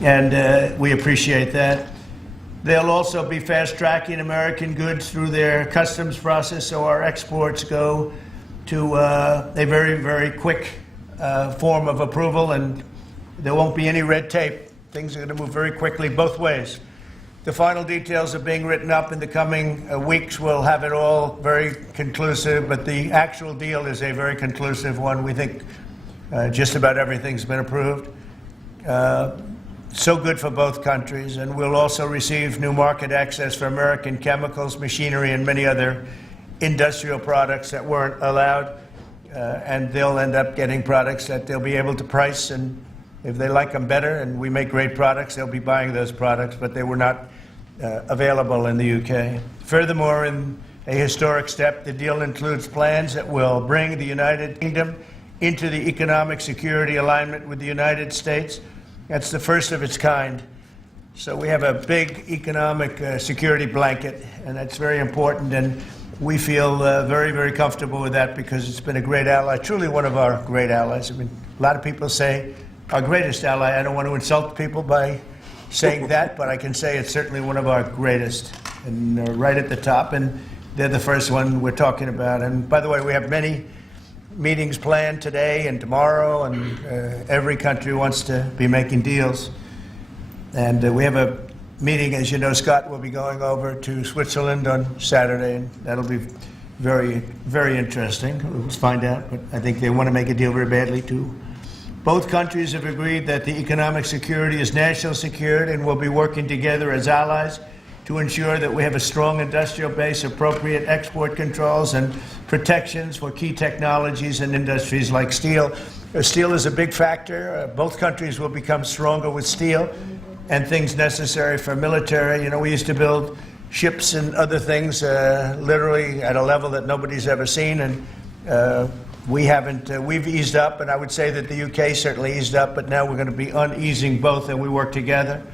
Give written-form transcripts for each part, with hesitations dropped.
and we appreciate that. They'll also be fast-tracking American goods through their customs process, so our exports go to a very, very quick form of approval, and there won't be any red tape. Things are going to move very quickly both ways. The final details are being written up in the coming weeks. We'll have it all very conclusive, but the actual deal is a very conclusive one. We think just about everything's been approved. So good for both countries, and we'll also receive new market access for American chemicals, machinery, and many other industrial products that weren't allowed, and they'll end up getting products that they'll be able to price, and if they like them better and we make great products, they'll be buying those products, but they were not available in the UK. Furthermore, in a historic step, the deal includes plans that will bring the United Kingdom into the economic security alignment with the United States. That's the first of its kind. So we have a big economic security blanket, and that's very important, and we feel very, very comfortable with that because it's been a great ally, truly one of our great allies. I mean, a lot of people say our greatest ally. I don't want to insult people by saying that, but I can say it's certainly one of our greatest, and right at the top, and they're the first one we're talking about. And by the way, we have many meetings planned today and tomorrow, and every country wants to be making deals. And we have a meeting, as you know, Scott will be going over to Switzerland on Saturday, and that'll be very, very interesting. We'll find out, but I think they want to make a deal very badly, too. Both countries have agreed that the economic security is national security and will be working together as allies to ensure that we have a strong industrial base, appropriate export controls, and protections for key technologies and industries like steel. Steel is a big factor. Both countries will become stronger with steel and things necessary for military. You know, we used to build ships and other things literally at a level that nobody's ever seen, and we haven't. We've eased up, and I would say that the UK certainly eased up, but now we're going to be uneasing both, and we work together.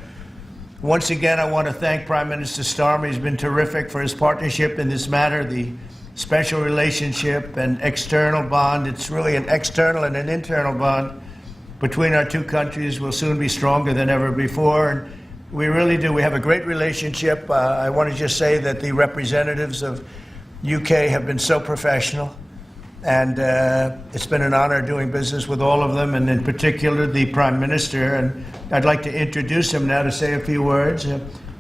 Once again, I want to thank Prime Minister Starmer. He's been terrific for his partnership in this matter, the special relationship and external bond. It's really an external and an internal bond between our two countries will soon be stronger than ever before. And we really do. We have a great relationship. I want to just say that the representatives of UK have been so professional, and it's been an honor doing business with all of them, and in particular the Prime Minister. And I'd like to introduce him now to say a few words.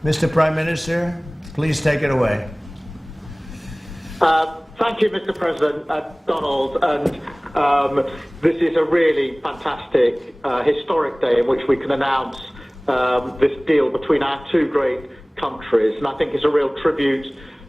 Mr. Prime Minister, please take it away. Thank you, Mr. President, Donald, and this is a really fantastic, historic day in which we can announce this deal between our two great countries, and I think it's a real tribute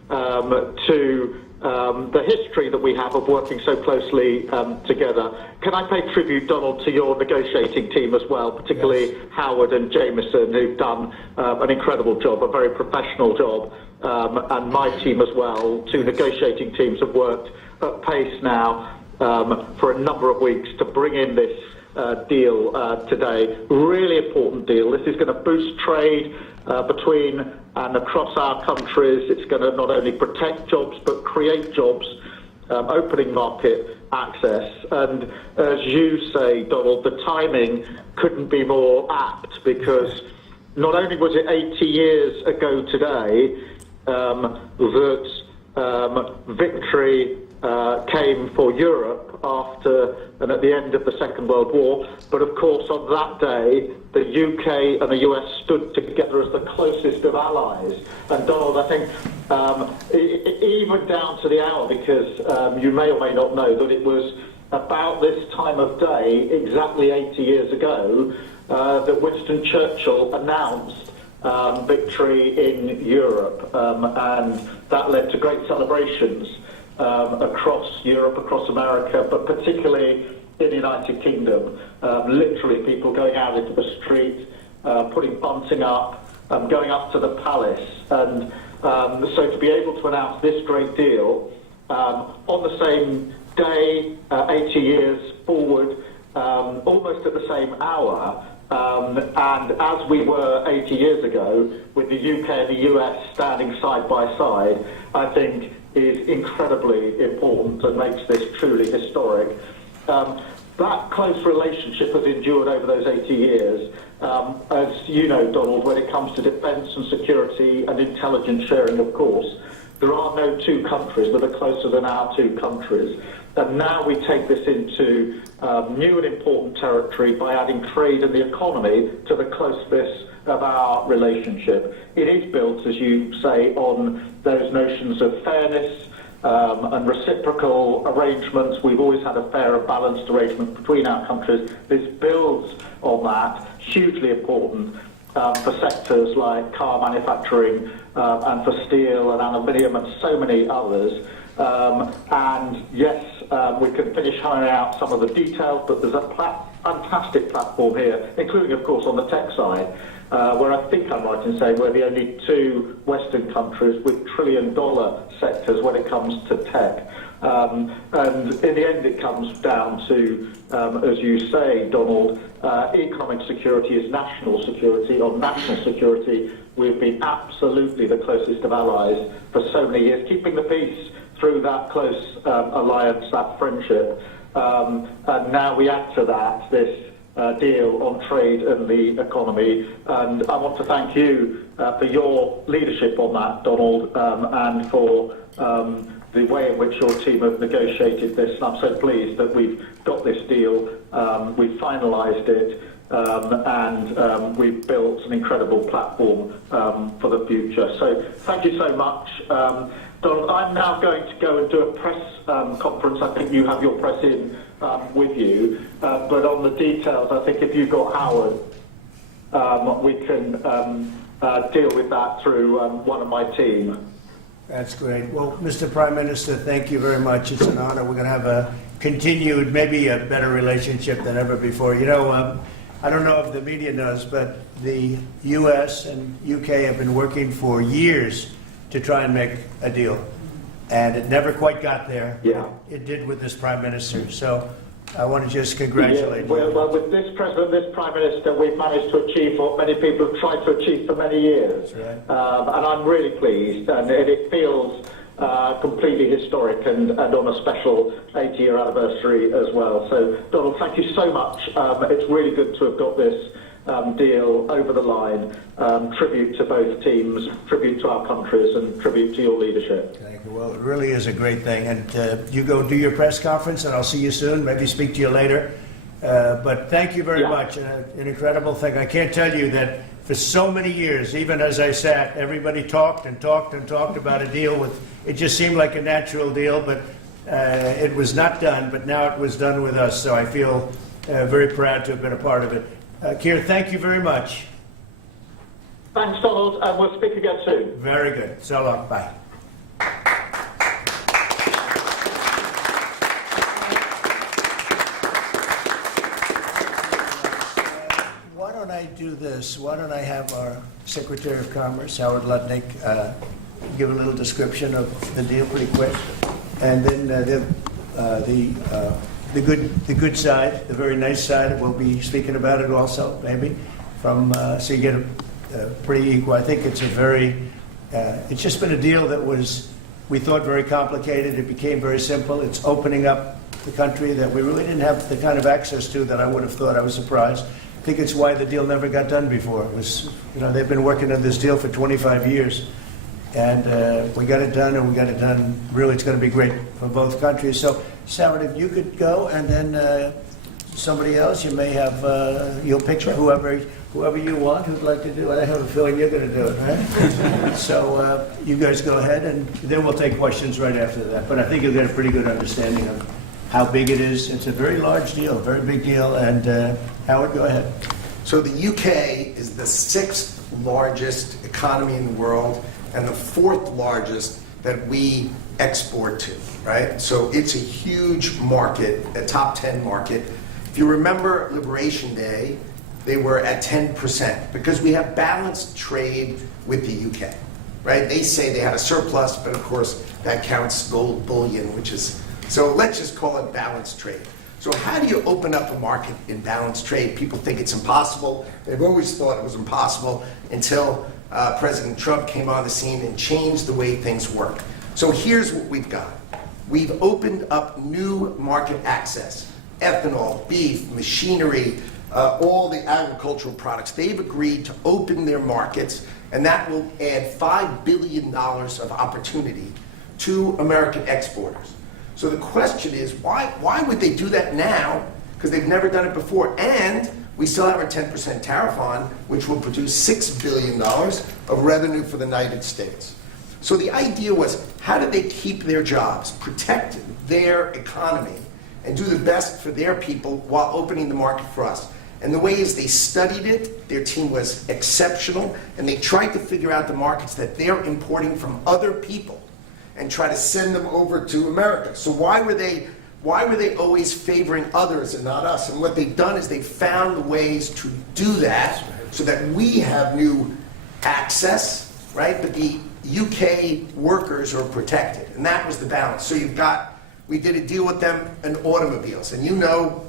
to the history that we have of working so closely together. Can I pay tribute, Donald, to your negotiating team as well, particularly yes, Howard and Jameson, who've done an incredible job, a very professional job, and my team as well. Two negotiating teams have worked at pace now for a number of weeks to bring in this deal today. Really important deal. This is going to boost trade between and across our countries. It's going to not only protect jobs but create jobs, opening market access. And as you say, Donald, the timing couldn't be more apt, because not only was it 80 years ago today that victory came for Europe after and at the end of the Second World War, but of course on that day the UK and the US stood together as the closest of allies. And Donald, I think even down to the hour, because you may or may not know that it was about this time of day, exactly 80 years ago, that Winston Churchill announced victory in Europe, and that led to great celebrations across Europe, across America, but particularly in the United Kingdom. Literally people going out into the street, putting bunting up, going up to the palace. And so to be able to announce this great deal on the same day, 80 years forward, almost at the same hour, and as we were 80 years ago, with the UK and the US standing side by side, I think is incredibly important and makes this truly historic. That close relationship has endured over those 80 years. As you know, Donald, when it comes to defence and security and intelligence sharing, of course, there are no two countries that are closer than our two countries. And now we take this into new and important territory by adding trade and the economy to the closeness of our relationship. It is built, as you say, on those notions of fairness and reciprocal arrangements. We've always had a fair and balanced arrangement between our countries. This builds on that, hugely important for sectors like car manufacturing and for steel and aluminium and so many others. And yes, we can finish ironing out some of the details, but there's a fantastic platform here, including, of course, on the tech side, where I think I'm right in saying we're the only two Western countries with trillion-dollar sectors when it comes to tech. And in the end, it comes down to, as you say, Donald, economic security is national security. On national security, we've been absolutely the closest of allies for so many years, keeping the peace through that close alliance, that friendship. And now we add to that this deal on trade and the economy. And I want to thank you for your leadership on that, Donald, and for the way in which your team have negotiated this. And I'm so pleased that we've got this deal, we've finalised it, and we've built an incredible platform for the future. So thank you so much. Donald, I'm now going to go and do a press conference. I think you have your press in with you. But on the details, I think if you've got Howard, we can deal with that through one of my team. That's great. Well, Mr. Prime Minister, thank you very much. It's an honor. We're going to have a continued, maybe a better relationship than ever before. You know, I don't know if the media knows, but the U.S. and U.K. have been working for years to try and make a deal. And it never quite got there. Yeah. It did with this Prime Minister. So I want to just congratulate you. Well, with this President, this Prime Minister, we've managed to achieve what many people have tried to achieve for many years. That's right. And I'm really pleased, and it feels completely historic and on a special 80-year anniversary as well. So, Donald, thank you so much. It's really good to have got this deal over the line. Tribute to both teams, tribute to our countries, and tribute to your leadership. Thank you. Well, it really is a great thing. And you go do your press conference, and I'll see you soon. Maybe speak to you later. But thank you very much. An incredible thing. I can't tell you that for so many years, even as I sat, everybody talked and talked and talked about a deal with. It just seemed like a natural deal, but it was not done. But now it was done with us. So I feel very proud to have been a part of it. Keir, thank you very much. Thanks, Donald, and we'll speak again soon. Very good. So long. Bye. Why don't I do this? Why don't I have our Secretary of Commerce, Howard Lutnick, give a little description of the deal pretty quick, and then the good side, the very nice side, we'll be speaking about it also, maybe, from so you get a pretty equal. I think it's a very, it's just been a deal that was, we thought, very complicated. It became very simple. It's opening up the country that we really didn't have the kind of access to that I would have thought. I was surprised. I think it's why the deal never got done before. It was, you know, they've been working on this deal for 25 years. And we got it done, and we got it done. Really, it's going to be great for both countries. So, Howard, if you could go, and then somebody else, you may have, you'll pick whoever you want who'd like to do it. I have a feeling you're going to do it, right? So you guys go ahead, and then we'll take questions right after that. But I think you'll get a pretty good understanding of how big it is. It's a very large deal, very big deal. And Howard, go ahead. So the UK is the 6th largest economy in the world, and the 4th largest that we export to, right? So it's a huge market, a top 10 market. If you remember Liberation Day, they were at 10% because we have balanced trade with the UK, right? They say they had a surplus, but of course that counts gold bullion, which is, so let's just call it balanced trade. So how do you open up a market in balanced trade? People think it's impossible. They've always thought it was impossible until President Trump came on the scene and changed the way things work. So here's what we've got. We've opened up new market access. ethanol, beef, machinery, all the agricultural products. They've agreed to open their markets, and that will add $5 billion of opportunity to American exporters. So the question is, why would they do that now? Because they've never done it before. And we still have our 10% tariff on, which will produce $6 billion of revenue for the United States. So the idea was, how do they keep their jobs, protect their economy, and do the best for their people while opening the market for us? And the way is they studied it, their team was exceptional, and they tried to figure out the markets that they're importing from other people and try to send them over to America. So why were they always favoring others and not us? And what they've done is they've found the ways to do that so that we have new access, right? But the UK workers are protected, and that was the balance. So we did a deal with them in automobiles, and you know,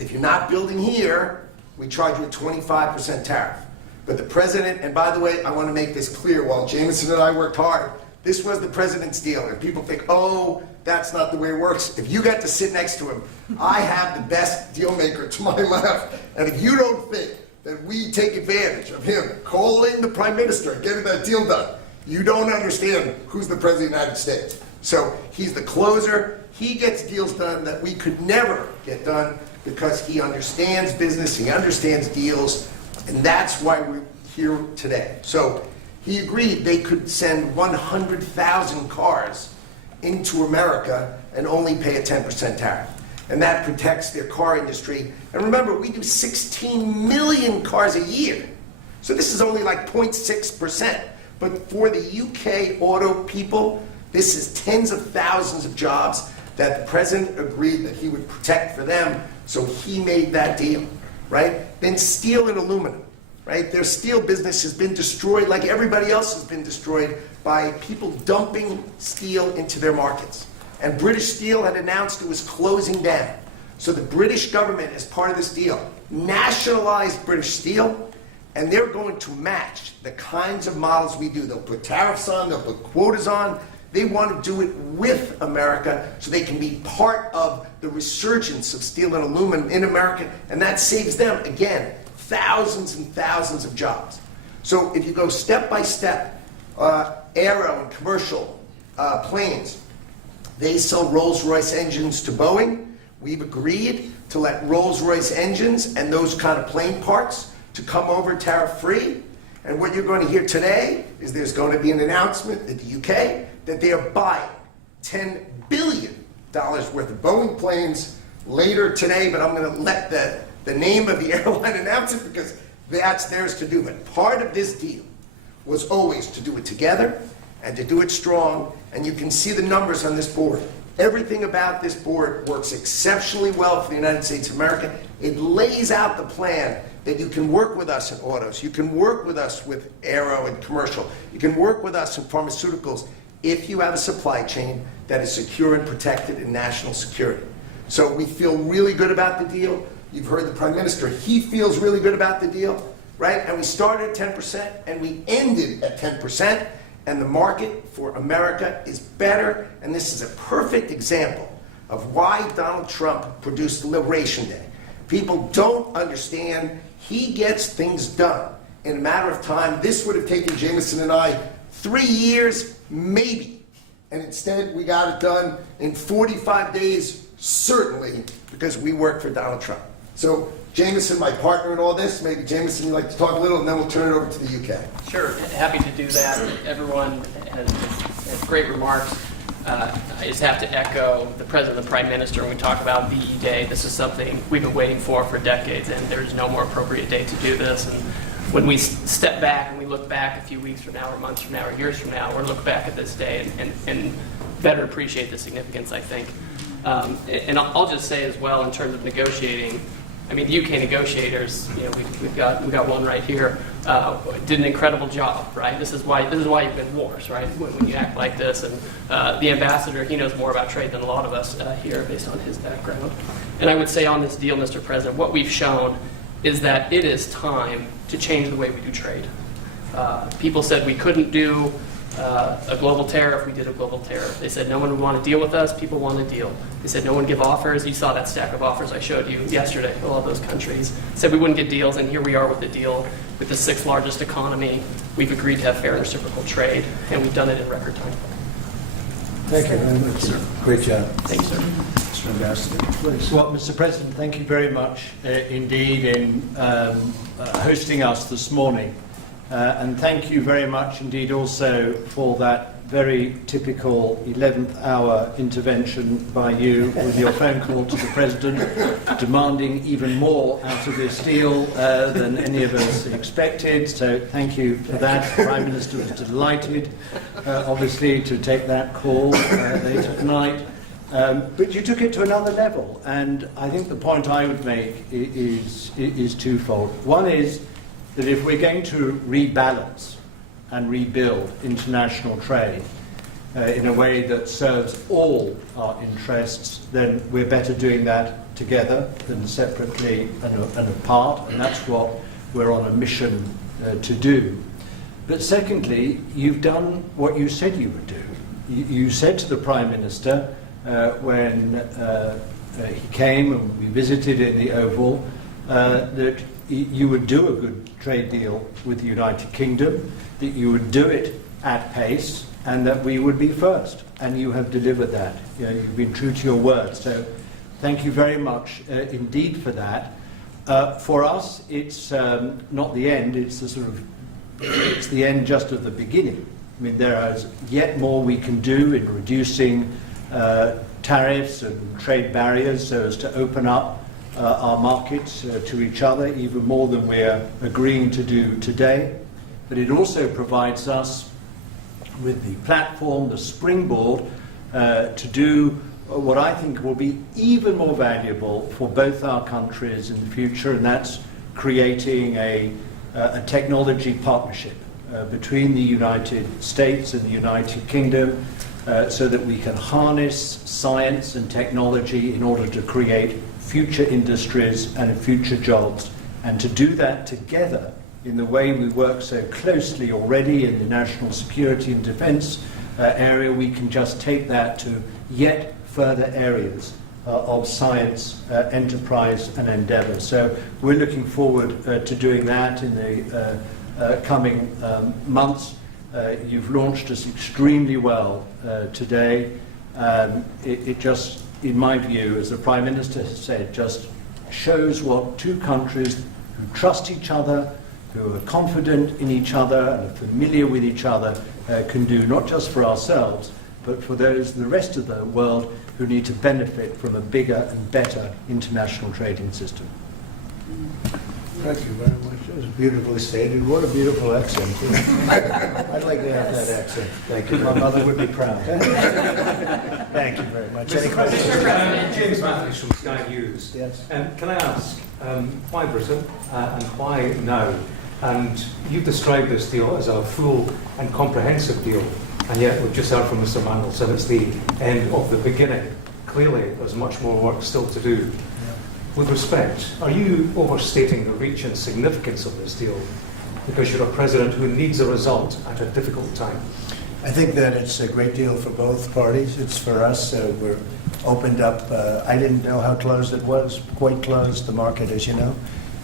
if you're not building here, we charge you a 25% tariff. But the president, and by the way, I want to make this clear, while Jameson and I worked hard, this was the president's deal. And people think, oh, that's not the way it works. If you got to sit next to him, I have the best deal maker to my left. And if you don't think that we take advantage of him calling the prime minister and getting that deal done, you don't understand who's the president of the United States. So he's the closer. He gets deals done that we could never get done because he understands business, he understands deals, and that's why we're here today. So he agreed they could send 100,000 cars into America and only pay a 10% tariff. And that protects their car industry. And remember, we do 16 million cars a year. So this is only like 0.6%. But for the UK auto people, this is tens of thousands of jobs that the president agreed that he would protect for them. So he made that deal, right? Then steel and aluminum. Right? Their steel business has been destroyed like everybody else has been destroyed by people dumping steel into their markets. And British Steel had announced it was closing down. So the British government, as part of this deal, nationalized British Steel, and they're going to match the kinds of models we do. They'll put tariffs on, they'll put quotas on. They want to do it with America so they can be part of the resurgence of steel and aluminum in America, and that saves them, again, thousands and thousands of jobs. So if you go step by step, aero and commercial planes, they sell Rolls-Royce engines to Boeing. We've agreed to let Rolls-Royce engines and those kind of plane parts to come over tariff-free. And what you're going to hear today is there's going to be an announcement in the UK that they are buying $10 billion worth of Boeing planes later today, but I'm going to let the name of the airline announce it because that's theirs to do. But part of this deal was always to do it together and to do it strong, and you can see the numbers on this board. Everything about this board works exceptionally well for the United States of America. It lays out the plan that you can work with us in autos, you can work with us with aero and commercial, you can work with us in pharmaceuticals if you have a supply chain that is secure and protected in national security. So we feel really good about the deal. You've heard the Prime Minister, he feels really good about the deal, right? And we started at 10% and we ended at 10%, and the market for America is better, and this is a perfect example of why Donald Trump produced Liberation Day. People don't understand he gets things done in a matter of time. This would have taken Jameson and I 3 years, maybe. And instead, we got it done in 45 days, certainly, because we worked for Donald Trump. So, Jameson, my partner in all this, maybe Jameson, you'd like to talk a little, and then we'll turn it over to the UK. Sure, happy to do that. Everyone has great remarks. I just have to echo the President and the Prime Minister when we talk about VE Day. This is something we've been waiting for decades, and there's no more appropriate day to do this. And when we step back and we look back a few weeks from now, or months from now, or years from now, we'll look back at this day and better appreciate the significance, I think. And I'll just say as well, in terms of negotiating, I mean, the UK negotiators, you know, we've got one right here, did an incredible job, right? This is why you win wars, right? When you act like this, and the ambassador, he knows more about trade than a lot of us here, based on his background. And I would say on this deal, Mr. President, what we've shown is that it is time to change the way we do trade. People said we couldn't do a global tariff, we did a global tariff. They said no one would want to deal with us, people want to deal. They said no one give offers. You saw that stack of offers I showed you yesterday, all of those countries. Said we wouldn't get deals, and here we are with the deal with the 6th largest economy. We've agreed to have fair and reciprocal trade, and we've done it in record time. Thank you very much, sir. Great job. Thank you, sir. Mr. Ambassador, please. Well, Mr. President, thank you very much indeed in hosting us this morning. And thank you very much indeed also for that very typical 11th hour intervention by you with your phone call to the President, demanding even more out of this deal than any of us expected. So thank you for that. The Prime Minister was delighted, obviously, to take that call later tonight. But you took it to another level, and I think the point I would make is twofold. One is that if we're going to rebalance and rebuild international trade in a way that serves all our interests, then we're better doing that together than separately and apart, and that's what we're on a mission to do. But secondly, you've done what you said you would do. You said to the Prime Minister when he came and we visited in the Oval that you would do a good trade deal with the United Kingdom, that you would do it at pace, and that we would be first. And you have delivered that. You know, you've been true to your word. So thank you very much indeed for that. For us, it's not the end. It's it's the end just of the beginning. I mean, there is yet more we can do in reducing tariffs and trade barriers so as to open up our markets to each other even more than we're agreeing to do today. But it also provides us with the platform, the springboard, to do what I think will be even more valuable for both our countries in the future, and that's creating a technology partnership between the United States and the United Kingdom so that we can harness science and technology in order to create future industries and future jobs, and to do that together in the way we work so closely already in the national security and defence area. We can just take that to yet further areas of science, enterprise and endeavour. So we're looking forward to doing that in the coming months. You've launched us extremely well today. It just, in my view, as the Prime Minister has said, just shows what two countries who trust each other, who are confident in each other and are familiar with each other can do, not just for ourselves, but for the rest of the world who need to benefit from a bigger and better international trading system. Thank you very much. That was beautifully stated. What a beautiful accent. I'd like to have that accent. Thank you. My mother would be proud. Thank you very much. Mr. Any questions? President, James Matthews from Sky News. Yes. Can I ask, why Britain and why now? And you've described this deal as a full and comprehensive deal, and yet we've just heard from Mr. Mandelson it's the end of the beginning. Clearly, there's much more work still to do. With respect, are you overstating the reach and significance of this deal because you're a president who needs a result at a difficult time? I think that it's a great deal for both parties. It's for us. We're opened up. I didn't know how closed it was. Quite closed, the market, as you know,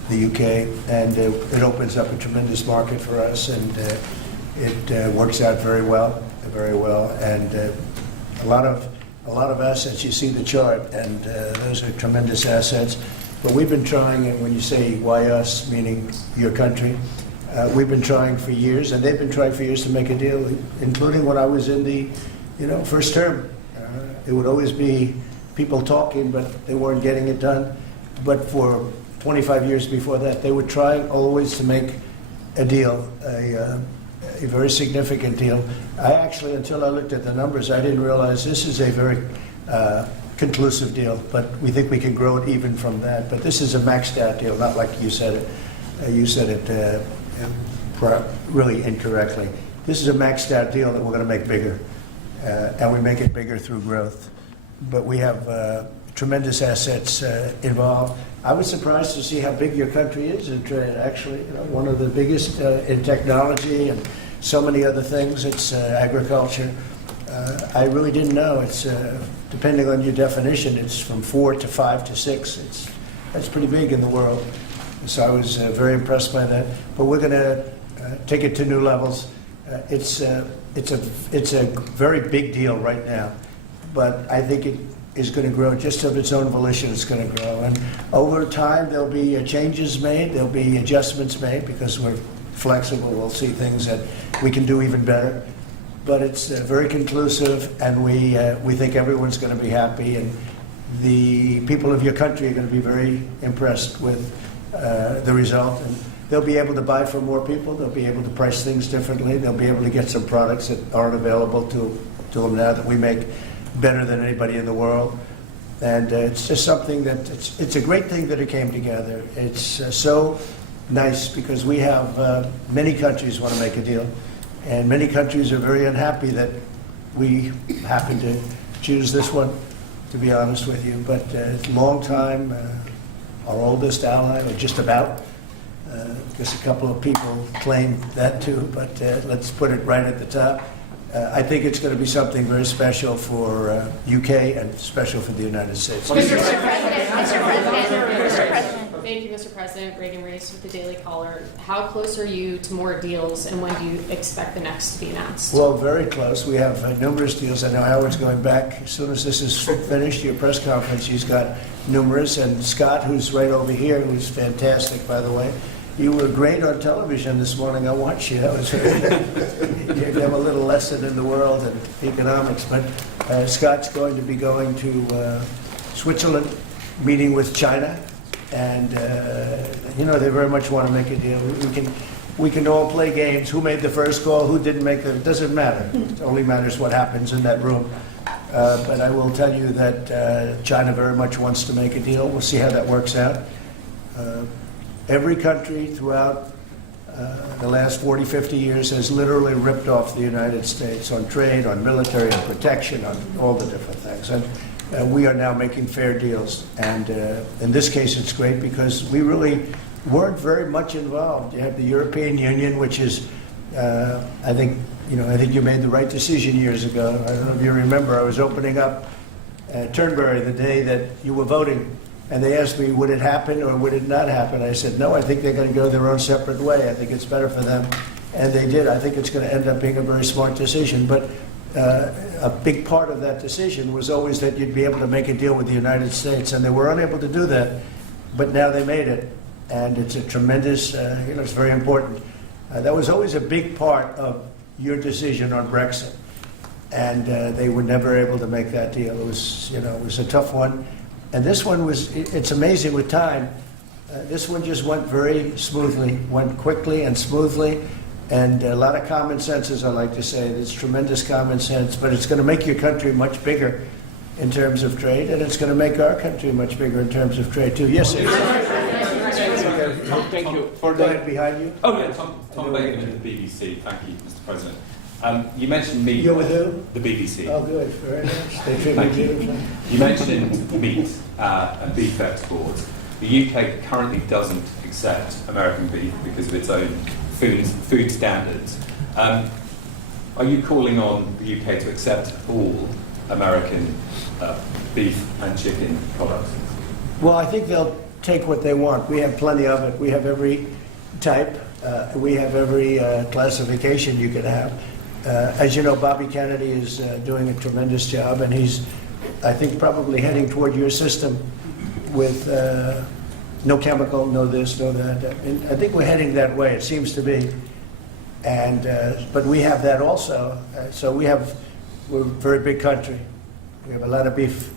the UK, and it opens up a tremendous market for us, and it works out very well, and a lot of assets. You see the chart, and those are tremendous assets. But we've been trying, and when you say why us, meaning your country, we've been trying for years, and they've been trying for years to make a deal, including when I was in the, first term. It would always be people talking, but they weren't getting it done. But for 25 years before that, they were trying always to make a deal, a very significant deal. I actually, until I looked at the numbers, I didn't realize this is a very conclusive deal, but we think we can grow it even from that. But this is a maxed out deal, not like you said it. You said it really incorrectly. This is a maxed out deal that we're going to make bigger, and we make it bigger through growth. But we have tremendous assets involved. I was surprised to see how big your country is in trade, actually. One of the biggest in technology and so many other things. It's agriculture. I really didn't know. It's depending on your definition, it's from 4 to 5 to 6. That's pretty big in the world. So I was very impressed by that. But we're going to take it to new levels. It's a very big deal right now, but I think it is going to grow just of its own volition. It's going to grow, and over time there'll be changes made, there'll be adjustments made because we're flexible. We'll see things that we can do even better. But it's very conclusive, and we think everyone's going to be happy, and the people of your country are going to be very impressed with the result. And they'll be able to buy from more people. They'll be able to price things differently. They'll be able to get some products that aren't available to them now that we make better than anybody in the world. And it's just something that it's a great thing that it came together. It's so nice because we have many countries want to make a deal, and many countries are very unhappy that we happen to choose this one, to be honest with you. But it's a long time, our oldest ally, or just about. Because a couple of people claim that too, but let's put it right at the top. I think it's going to be something very special for UK and special for the United States. Mr. President. Thank you, Mr. President. Reagan Reese with the Daily Caller. How close are you to more deals, and when do you expect the next to be announced? Well, very close. We have numerous deals. I know Howard's going back. As soon as this is finished, your press conference, he's got numerous. And Scott, who's right over here, who's fantastic, by the way. You were great on television this morning. I watched you. That was very good. You have a little lesson in the world and economics. But Scott's going to be going to Switzerland, meeting with China. And, they very much want to make a deal. We can all play games. Who made the first call? Who didn't make it? It doesn't matter. It only matters what happens in that room. But I will tell you that China very much wants to make a deal. We'll see how that works out. Every country throughout the last 40, 50 years has literally ripped off the United States on trade, on military, on protection, on all the different things. And we are now making fair deals. And in this case, it's great because we really weren't very much involved. You have the European Union, which is, I think you made the right decision years ago. I don't know if you remember, I was opening up Turnberry the day that you were voting. And they asked me, would it happen or would it not happen? I said, no, I think they're going to go their own separate way. I think it's better for them. And they did. I think it's going to end up being a very smart decision. But a big part of that decision was always that you'd be able to make a deal with the United States. And they were unable to do that. But now they made it. And it's a tremendous, it's very important. That was always a big part of your decision on Brexit. And they were never able to make that deal. It was a tough one. And this one it's amazing with time. This one just went very smoothly, went quickly and smoothly, and a lot of common sense, as I like to say. There's tremendous common sense, but it's going to make your country much bigger in terms of trade, and it's going to make our country much bigger in terms of trade, too. Yes, sir. Thank you. Go ahead, behind you. Oh, yeah, Tom Bacon at the BBC. Thank you, Mr. President. You mentioned meat. You're with who? The BBC. Oh, good. Very nice. They Thank tribute you. You mentioned meat and beef exports. The UK currently doesn't accept American beef because of its own food standards. Are you calling on the UK to accept all American beef and chicken products? Well, I think they'll take what they want. We have plenty of it. We have every type. We have every classification you could have. As you know, Bobby Kennedy is doing a tremendous job, and he's, I think, probably heading toward your system with no chemical, no this, no that. And I think we're heading that way, it seems to be. And but we have that also. So we're a very big country. We have a lot of beef.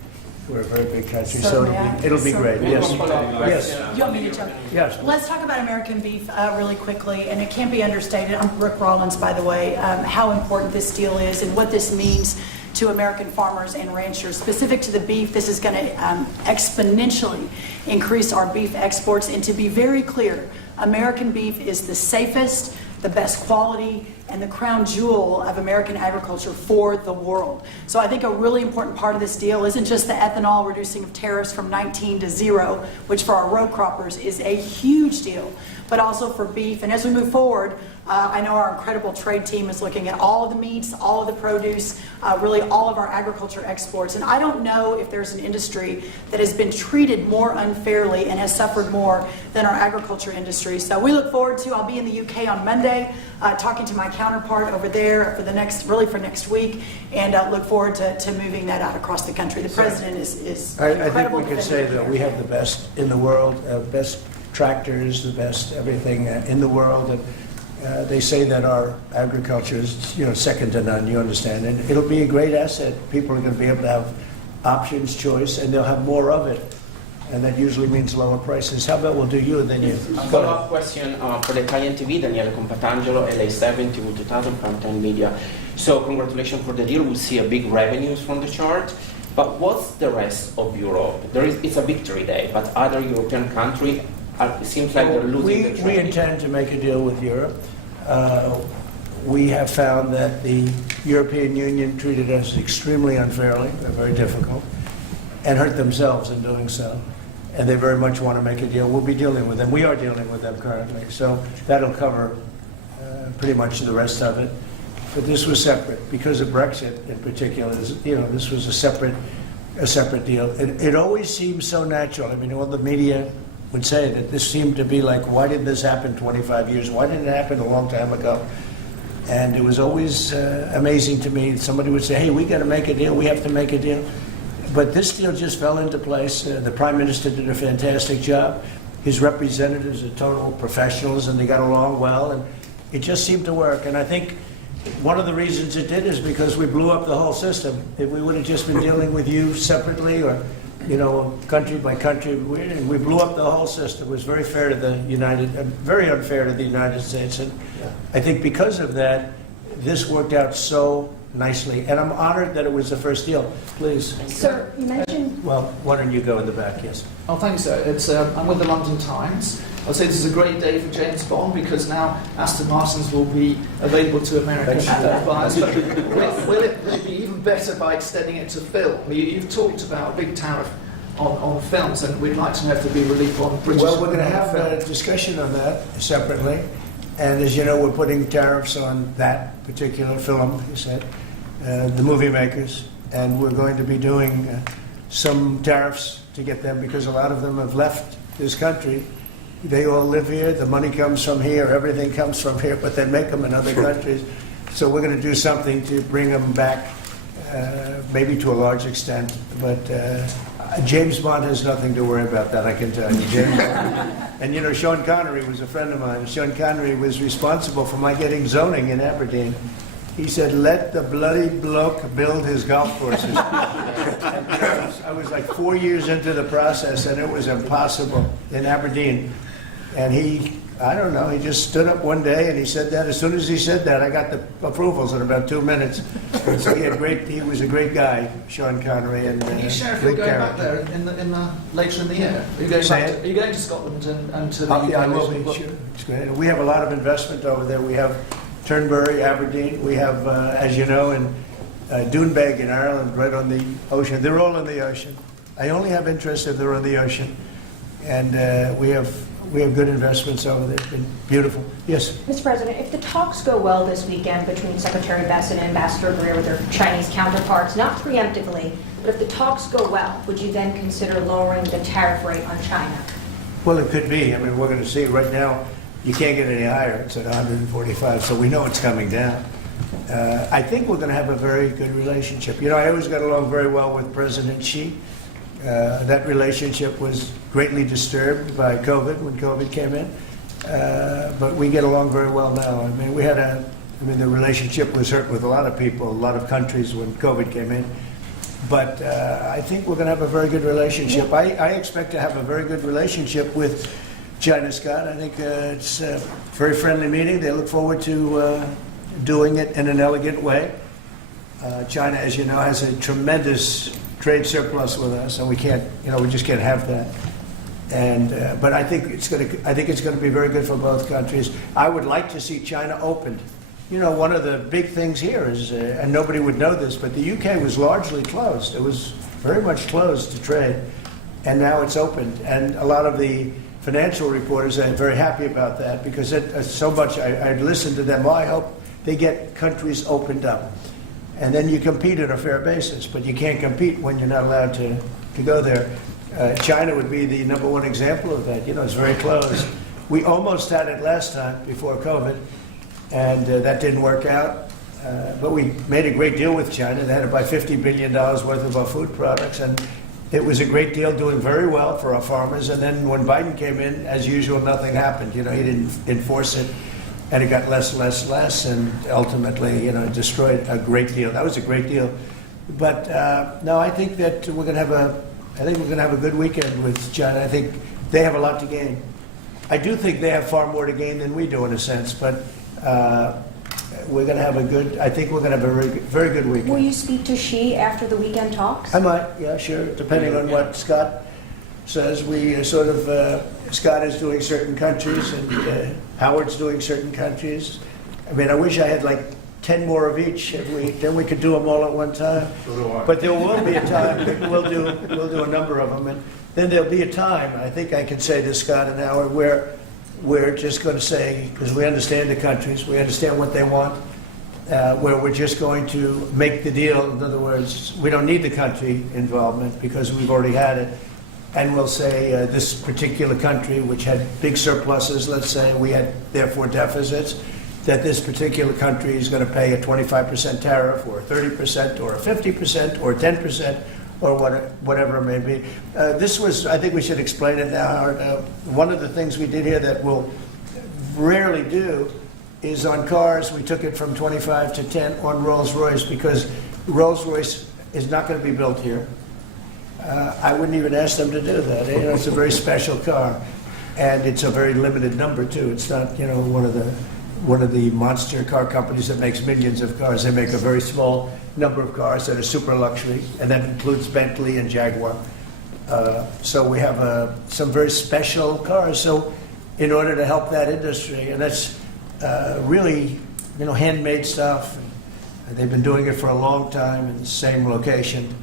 We're a very big country, so it'll be great. Yes. Yes. You want me to jump? Yes. Let's talk about American beef really quickly, and it can't be understated. I'm Rick Rollins, by the way, how important this deal is and what this means to American farmers and ranchers. Specific to the beef, this is going to exponentially increase our beef exports. And to be very clear, American beef is the safest, the best quality, and the crown jewel of American agriculture for the world. So I think a really important part of this deal isn't just the ethanol reducing of tariffs from 19 to 0, which for our row croppers is a huge deal, but also for beef. And as we move forward, I know our incredible trade team is looking at all of the meats, all of the produce, really all of our agriculture exports. And I don't know if there's an industry that has been treated more unfairly and has suffered more than our agriculture industry. So we look forward to, I'll be in the UK on Monday, talking to my counterpart over there for next week, and look forward to moving that out across the country. The president is I think incredible. we can say that we have the best in the world, best tractors, the best everything in the world. And they say that our agriculture is, second to none, you understand. And it'll be a great asset. People are going to be able to have options, choice, and they'll have more of it. And that usually means lower prices. How about we'll do you and then you? A follow-up question for the Italian TV, Daniele Compatangelo, LA7, TV 2000, Primetime Media. So congratulations for the deal. We'll see a big revenues from the chart. But what's the rest of Europe? It's a victory day, but other European countries, it seems like they're losing the trade. We intend to make a deal with Europe. We have found that the European Union treated us extremely unfairly, very difficult, and hurt themselves in doing so. And they very much want to make a deal. We'll be dealing with them. We are dealing with them currently. So that'll cover pretty much the rest of it. But this was separate because of Brexit in particular. This was a separate deal. It always seems so natural. I mean, all the media would say that this seemed to be like, why did this happen 25 years? Why didn't it happen a long time ago? And it was always amazing to me. Somebody would say, hey, we got to make a deal. We have to make a deal. But this deal just fell into place. The Prime Minister did a fantastic job. His representatives are total professionals, and they got along well. And it just seemed to work. And I think one of the reasons it did is because we blew up the whole system. If we would have just been dealing with you separately or, country by country, we blew up the whole system. It was very fair to very unfair to the United States. And I think because of that, this worked out so nicely. And I'm honored that it was the first deal. Please. Sir, you mentioned... Well, why don't you go in the back, yes. Oh, thanks, sir. I'm with the London Times. I'd say this is a great day for James Bond because now Aston Martins will be available to American buyers. But will it be even better by extending it to film? You've talked about a big tariff on films, and we'd like to know if there'll be relief on British. Well, we're going to have a discussion on that separately. And as you know, we're putting tariffs on that particular film, you said, the movie makers. And we're going to be doing some tariffs to get them because a lot of them have left this country. They all live here. The money comes from here. Everything comes from here, but they make them in other countries. So we're going to do something to bring them back, maybe to a large extent. But James Bond has nothing to worry about that, I can tell you. James Bond. And Sean Connery was a friend of mine. Sean Connery was responsible for my getting zoning in Aberdeen. He said, let the bloody bloke build his golf courses. And, I was like 4 years into the process, and it was impossible in Aberdeen. And he just stood up one day and he said that. As soon as he said that, I got the approvals in about 2 minutes. And so he was a great guy, Sean Connery. And can you share if you're going back there later in the year? Are you going to Scotland and to the UK? Yeah, I will be, sure. It's great. We have a lot of investment over there. We have Turnberry, Aberdeen. We have, as you know, in Doonbeg in Ireland, right on the ocean. They're all in the ocean. I only have interest if they're on the ocean. And we have good investments over there. It's been beautiful. Yes? Mr. President, if the talks go well this weekend between Secretary Bessent and Ambassador Greer with their Chinese counterparts, not preemptively, but if the talks go well, would you then consider lowering the tariff rate on China? Well, it could be. I mean, we're going to see. Right now, you can't get any higher. It's at 145, so we know it's coming down. I think we're going to have a very good relationship. I always got along very well with President Xi. That relationship was greatly disturbed by COVID when COVID came in, but we get along very well now. I mean, the relationship was hurt with a lot of people, a lot of countries when COVID came in, but I think we're going to have a very good relationship. I expect to have a very good relationship with China, Scott. I think it's a very friendly meeting. They look forward to doing it in an elegant way. China, as you know, has a tremendous trade surplus with us, and we just can't have that. And but I think it's going to be very good for both countries. I would like to see China opened. One of the big things here is, and nobody would know this, but the UK was largely closed. It was very much closed to trade, and now it's opened. And a lot of the financial reporters, I'm very happy about that because so much I'd listened to them. Well, I hope they get countries opened up. And then you compete on a fair basis, but you can't compete when you're not allowed to go there. China would be the number one example of that. You know, it's very close. We almost had it last time before COVID, and that didn't work out. But we made a great deal with China. They had to buy $50 billion worth of our food products, and it was a great deal, doing very well for our farmers. And then when Biden came in, as usual, nothing happened. You know, he didn't enforce it, and it got less, and ultimately, you know, destroyed a great deal. That was a great deal. But no, I think that we're going to have a good weekend with China. I think they have a lot to gain. I do think they have far more to gain than we do, in a sense. But we're going to have I think we're going to have a very good weekend. Will you speak to Xi after the weekend talks? I might, yeah, sure, depending on what Scott says. We Scott is doing certain countries, and Howard's doing certain countries. I mean, I wish I had like 10 more of each. Then we could do them all at one time. But there will be a time, we'll do a number of them, and then there'll be a time, I think I can say to Scott and Howard, where we're just going to say, because we understand the countries, we understand what they want, where we're just going to make the deal. In other words, we don't need the country involvement because we've already had it. And we'll say this particular country, which had big surpluses, let's say, we had therefore deficits, that this particular country is going to pay a 25% tariff or a 30% or a 50% or 10%. Or whatever it may be. I think we should explain it now, Howard. One of the things we did here that we'll rarely do is on cars, we took it from 25 to 10 on Rolls-Royce because Rolls-Royce is not going to be built here. I wouldn't even ask them to do that. You know, it's a very special car, and it's a very limited number, too. It's not, you know, one of the monster car companies that makes millions of cars. They make a very small number of cars that are super luxury, and that includes Bentley and Jaguar. So we have some very special cars. So in order to help that industry, and that's really, you know, handmade stuff. And they've been doing it for a long time in the same location.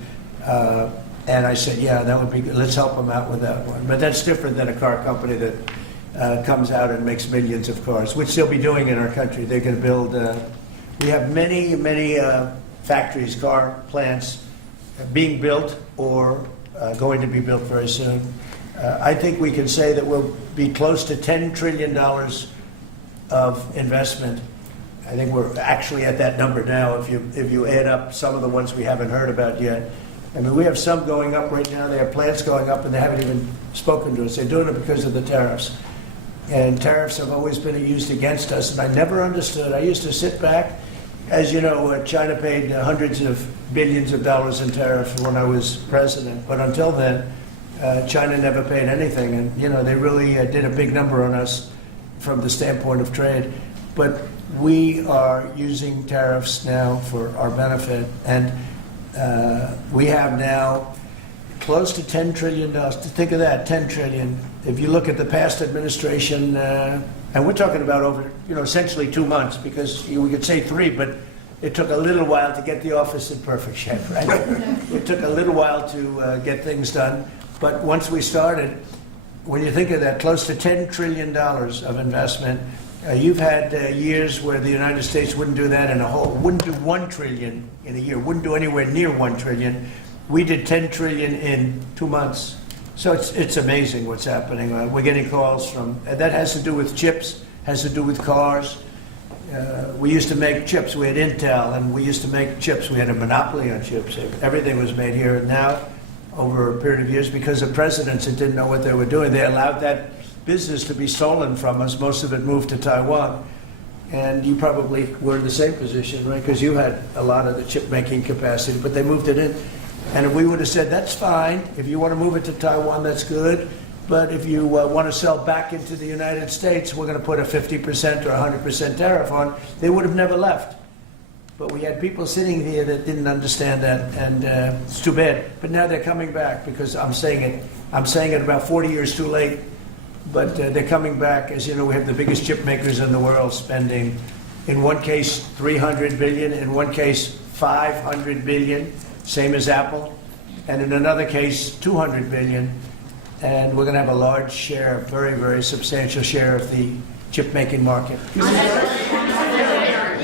And I said, yeah, that would be good. Let's help them out with that one. But that's different than a car company that comes out and makes millions of cars, which they'll be doing in our country. They're going to build. We have many factories, car plants being built or going to be built very soon. I think we can say that we'll be close to $10 trillion of investment. I think we're actually at that number now if you add up some of the ones we haven't heard about yet. I mean, we have some going up right now. They have plants going up and they haven't even spoken to us. They're doing it because of the tariffs. And tariffs have always been used against us, and I never understood. I used to sit back. As you know, China paid hundreds of billions of dollars in tariffs when I was president. But until then, China never paid anything. And, you know, they really did a big number on us from the standpoint of trade. But we are using tariffs now for our benefit. And we have now close to $10 trillion. Think of that, $10 trillion. If you look at the past administration, and we're talking about over, you know, essentially 2 months, because we could say 3, but it took a little while to get the office in perfect shape, right? It took a little while to get things done. But once we started, when you think of that, close to $10 trillion of investment, you've had years where the United States wouldn't do that in a whole, wouldn't do $1 trillion in a year, wouldn't do anywhere near $1 trillion. We did $10 trillion in 2 months. So it's amazing what's happening. We're getting calls from, that has to do with chips, has to do with cars. We used to make chips. We had Intel, and we used to make chips. We had a monopoly on chips. Everything was made here. And now, over a period of years, because of presidents that didn't know what they were doing, they allowed that business to be stolen from us. Most of it moved to Taiwan. And you probably were in the same position, right? Because you had a lot of the chip-making capacity, but they moved it in. And if we would have said, that's fine, if you want to move it to Taiwan, that's good, but if you want to sell back into the United States, we're going to put a 50% or 100% tariff on, they would have never left. But we had people sitting here that didn't understand that, and it's too bad. But now they're coming back, because I'm saying it about 40 years too late, but they're coming back. As you know, we have the biggest chip makers in the world spending, in one case, $300 billion, in one case, $500 billion. Same as Apple, and in another case, $200 billion. and we're going to have a large share, a very, very substantial share of the chip-making market. You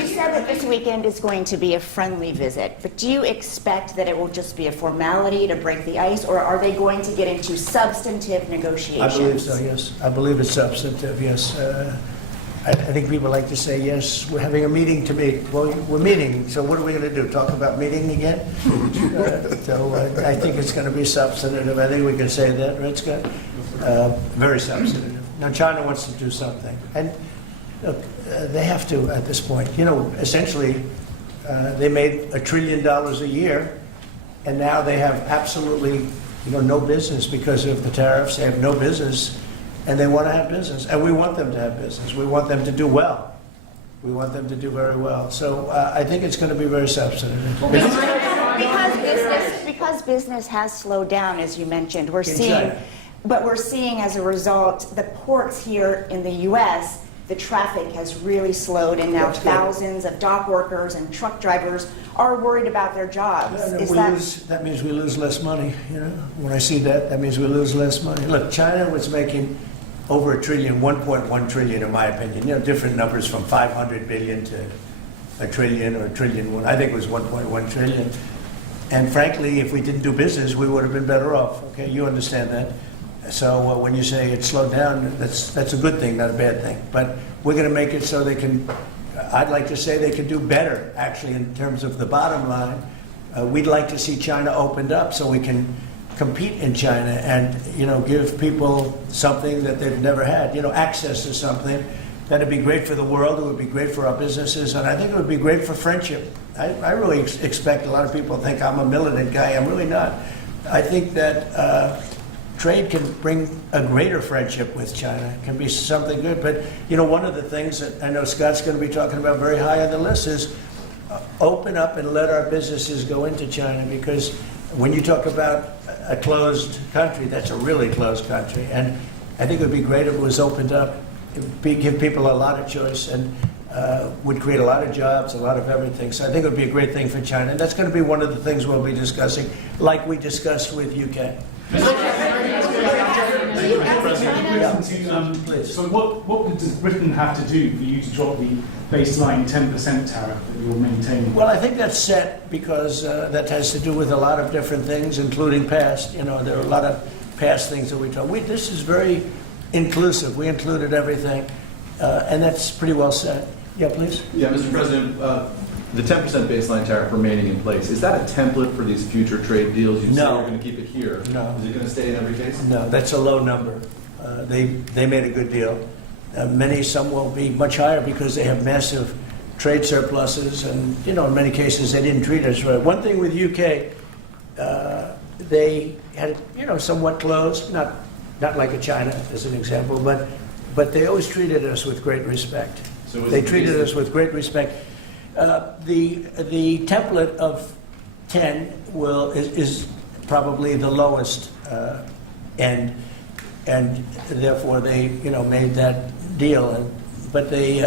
said that this weekend is going to be a friendly visit, but do you expect that it will just be a formality to break the ice, or are they going to get into substantive negotiations? I believe so, yes. I believe it's substantive, yes. I think people like to say, yes, we're having a meeting to meet. Well, we're meeting, so what are we going to do? Talk about meeting again? I think it's going to be substantive. I think we can say that, right, Scott? Very substantive. Now, China wants to do something. And look, they have to at this point. You know, essentially, they made $1 trillion a year, and now they have absolutely, no business because of the tariffs. They have no business. And they want to have business, and we want them to have business. We want them to do well. We want them to do very well. So I think it's going to be very substantive. Because business has slowed down, as you mentioned, we're China. seeing as a result the ports here in the U.S. The traffic has really slowed, and now That's good. thousands of dock workers and truck drivers are worried about their jobs. That means we lose less money. When I see that, that means we lose less money. Look, China was making over $1 trillion, 1.1 trillion, in my opinion. Different numbers from 500 billion to $1 trillion or $1 trillion. I think it was 1.1 trillion. And frankly, if we didn't do business, we would have been better off. Okay, you understand that. So when you say it slowed down, that's a good thing, not a bad thing. But we're going to make it so they can. I'd like to say they can do better, actually, in terms of the bottom line. We'd like to see China opened up so we can compete in China and, give people something that they've never had, access to something. That'd be great for the world. It would be great for our businesses. And I think it would be great for friendship. I really expect a lot of people think I'm a militant guy. I'm really not. I think that trade can bring a greater friendship with China. It can be something good. But, one of the things that I know Scott's going to be talking about very high on the list is open up and let our businesses go into China, because when you talk about a closed country, that's a really closed country. And I think it would be great if it was opened up. It would give people a lot of choice and would create a lot of jobs, a lot of everything. So I think it would be a great thing for China. And that's going to be one of the things we'll be discussing, like we discussed with UK. So what does Britain have to do for you to drop the baseline 10% tariff that you're maintaining? Well, I think that's set because that has to do with a lot of different things, including past. There are a lot of past things that we talk. This is very inclusive. We included everything, and that's pretty well set. Yeah, please. Yeah, Mr. President, the 10% baseline tariff remaining in place, is that a template for these future trade deals? You say you're going to keep it here. No. Is it going to stay in every case? No, that's a low number. They made a good deal. Some will be much higher because they have massive trade surpluses, and in many cases they didn't treat us right. One thing with UK, they had somewhat closed, not like a China as an example, but they always treated us with great respect. So they treated us with great respect. The template of 10 is probably the lowest end, and therefore they made that deal. But they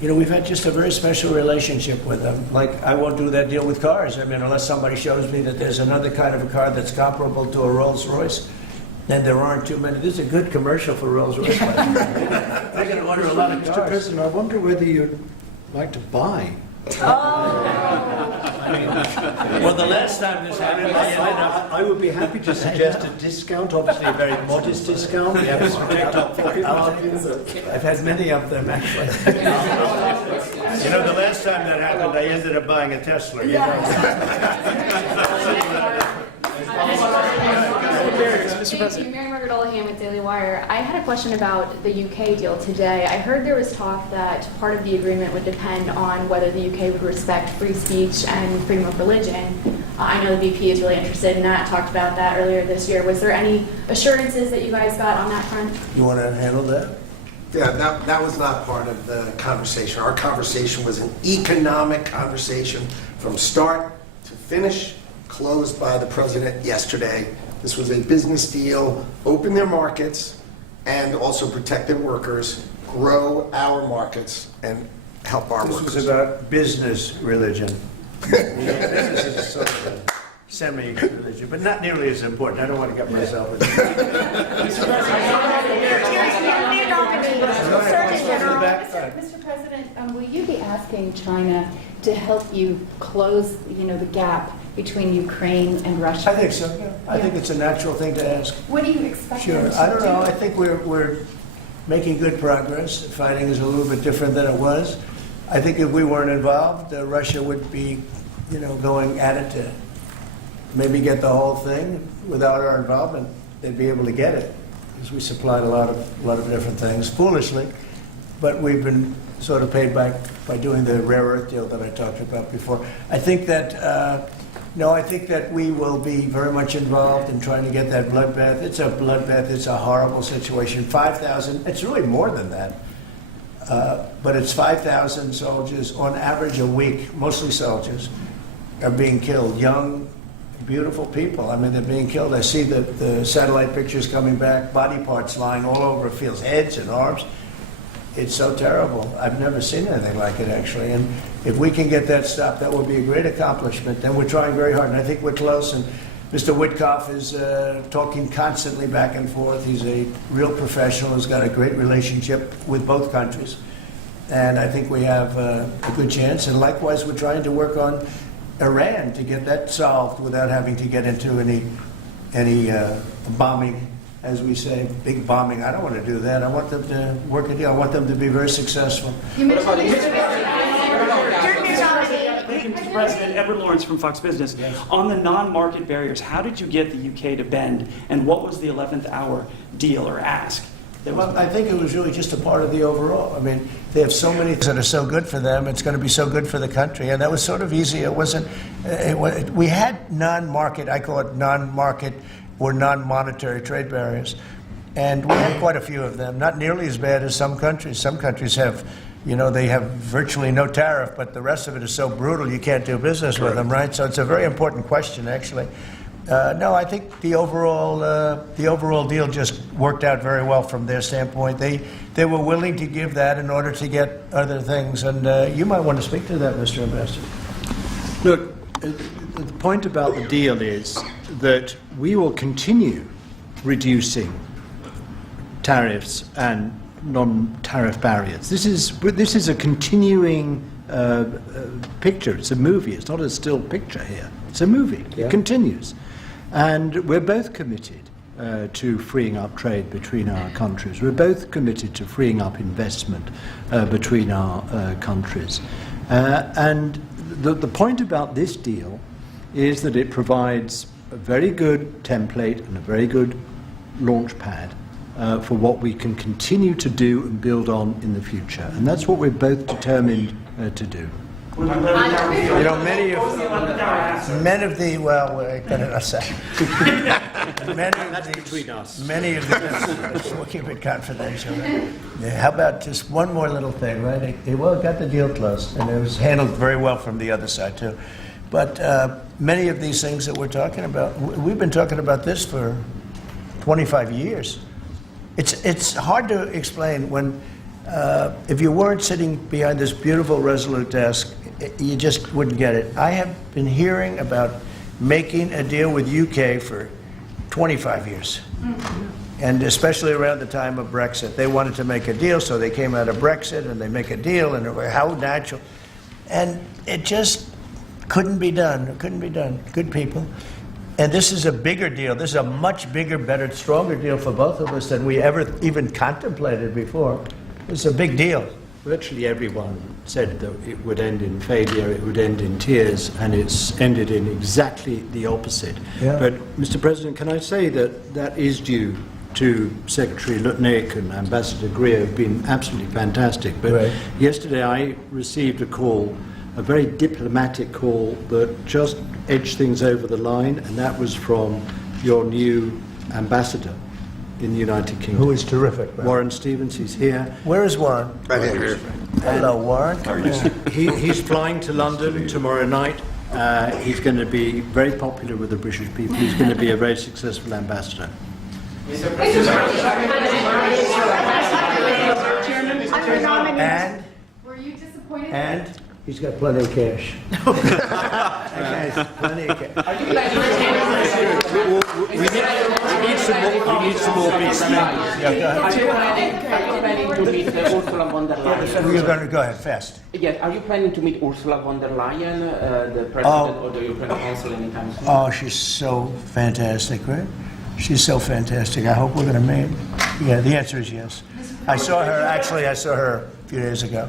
we've had just a very special relationship with them. Like, I won't do that deal with cars. Unless somebody shows me that there's another kind of a car that's comparable to a Rolls Royce. And there aren't too many. This is a good commercial for Rolls Royce. They're going to order a lot of cars. Mr. President, I wonder whether you'd like to buy. Well, the last time this happened, I would be happy to suggest a discount, obviously a very modest discount. We have to protect our pocket margins. I've had many of them, actually. The last time that happened, I ended up buying a Tesla. Mr. President. Mary Margaret Olahan with Daily Wire. I had a question about the UK deal today. I heard there was talk that part of the agreement would depend on whether the UK would respect free speech and freedom of religion. I know the VP is really interested in that, talked about that earlier this year. Was there any assurances that you guys got on that front? You want to handle that? Yeah, that was not part of the conversation. Our conversation was an economic conversation from start to finish, closed by the president yesterday. This was a business deal, open their markets, and also protect their workers, grow our markets, and help our workers. This was about business religion. semi-religious, but not nearly as important. I don't want to get myself into Mr. President, will you be asking China to help you close, the gap between Ukraine and Russia? I think so. Yeah. I think it's a natural thing to ask. What do you expect? Sure. I don't know. I think we're making good progress. Fighting is a little bit different than it was. I think if we weren't involved, Russia would be, going at it to maybe get the whole thing. Without our involvement, they'd be able to get it, because we supplied a lot of different things, foolishly, but we've been sort of paid back by doing the rare earth deal that I talked about before. I think that I think that we will be very much involved in trying to get that bloodbath. It's a bloodbath. It's a horrible situation. 5,000. It's really more than that. But it's 5,000 soldiers on average a week, mostly soldiers, are being killed. Young, beautiful people. I mean, they're being killed. I see the satellite pictures coming back, body parts lying all over fields, heads and arms. It's so terrible. I've never seen anything like it, actually. And if we can get that stopped, that would be a great accomplishment. And we're trying very hard. And I think we're close. And Mr. Witkoff is talking constantly back and forth. He's a real professional who's got a great relationship with both countries. And I think we have a good chance. And likewise, we're trying to work on Iran to get that solved without having to get into any bombing, as we say, big bombing. I don't want to do that. I want them to work a deal. I want them to be very successful. Thank you, Mr. President. Edward Lawrence from Fox Business. Yes. On the non-market barriers, how did you get the UK to bend, and what was the 11th hour deal or ask? Well, I think it was really just a part of the overall. I mean, they have so many things that are so good for them. It's going to be so good for the country, and that was sort of easy. It wasn't. We had non-market. I call it non-market or non-monetary trade barriers, and we had quite a few of them. Not nearly as bad as some countries. Some countries have, they have virtually no tariff, but the rest of it is so brutal you can't do business with them, right? So it's a very important question, actually. No, I think the overall deal just worked out very well from their standpoint. They were willing to give that in order to get other things, and you might want to speak to that, Mr. Ambassador. Look, the point about the deal is that we will continue reducing tariffs and non-tariff barriers. This is a continuing picture. It's a movie. It's not a still picture here. It's a movie. Yeah. It continues. And we're both committed to freeing up trade between our countries. We're both committed to freeing up investment between our countries. And the point about this deal is that it provides a very good template and a very good launch pad for what we can continue to do and build on in the future. And that's what we're both determined to do. Many of the we'll keep it confidential. Yeah, how about just one more little thing, right? It got the deal closed, and it was handled very well from the other side too. But many of these things that we're talking about, we've been talking about this for 25 years. It's hard to explain when. If you weren't sitting behind this beautiful Resolute desk, you just wouldn't get it. I have been hearing about making a deal with UK for 25 years. And especially around the time of Brexit. They wanted to make a deal, so they came out of Brexit and they make a deal, and how natural. And it just couldn't be done. It couldn't be done. Good people. And this is a bigger deal. This is a much bigger, better, stronger deal for both of us than we ever even contemplated before. It's a big deal. Virtually everyone said that it would end in failure, it would end in tears, and it's ended in exactly the opposite. Yeah. But, Mr. President, can I say that that is due to Secretary Lutnick and Ambassador Greer, who've been absolutely fantastic. But yesterday I received a call, a very diplomatic call, that just edged things over the line, and that was from your new ambassador in the United Kingdom. Who is terrific. Right? Warren Stevens, he's here. Where is Warren? Right here. Hello, Warren. He's flying to London tomorrow night. He's going to be very popular with the British people. He's going to be a very successful ambassador. And? Were you disappointed? And? He's got plenty of cash. Okay, plenty of cash. We need some more beef. Are you planning to meet Ursula von der Leyen? You're going to go ahead, fast. Yes, are you planning to meet Ursula von der Leyen, the President of the European Council, anytime soon? Oh, she's so fantastic, right? She's so fantastic. I hope we're going to meet. Yeah, the answer is yes. I saw her a few days ago.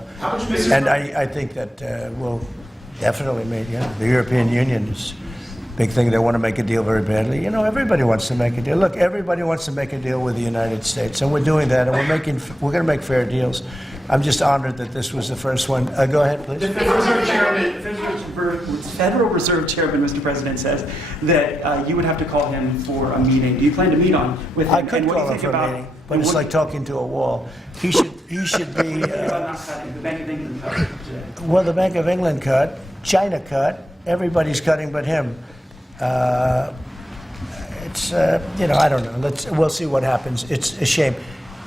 And I think that we'll definitely meet, yeah. The European Union is a big thing. They want to make a deal very badly. You know, everybody wants to make a deal. Look, everybody wants to make a deal with the United States, and we're doing that, and we're going to make fair deals. I'm just honored that this was the first one. Go ahead, please. The Federal Reserve Chairman, Mr. President, says that you would have to call him for a meeting. Do you plan to meet with him? I could call him for a meeting, but it's like talking to a wall. He should be. The Bank of England cut. Well, the Bank of England cut, China cut, everybody's cutting but him. It's I don't know. We'll see what happens. It's a shame.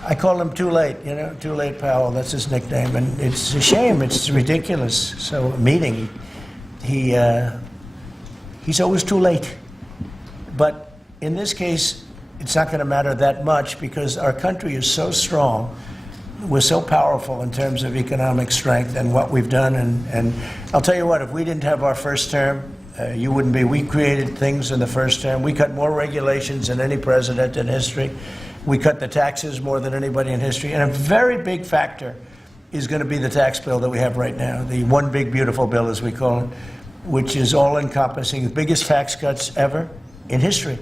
I call him Too Late, Too Late Powell. That's his nickname, and it's a shame. It's ridiculous. So meeting, he's always too late. But in this case, it's not going to matter that much because our country is so strong. We're so powerful in terms of economic strength and what we've done. And I'll tell you what, if we didn't have our first term, you wouldn't be. We created things in the first term. We cut more regulations than any president in history. We cut the taxes more than anybody in history. And a very big factor is going to be the tax bill that we have right now, the one big beautiful bill, as we call it, which is all-encompassing, the biggest tax cuts ever in history,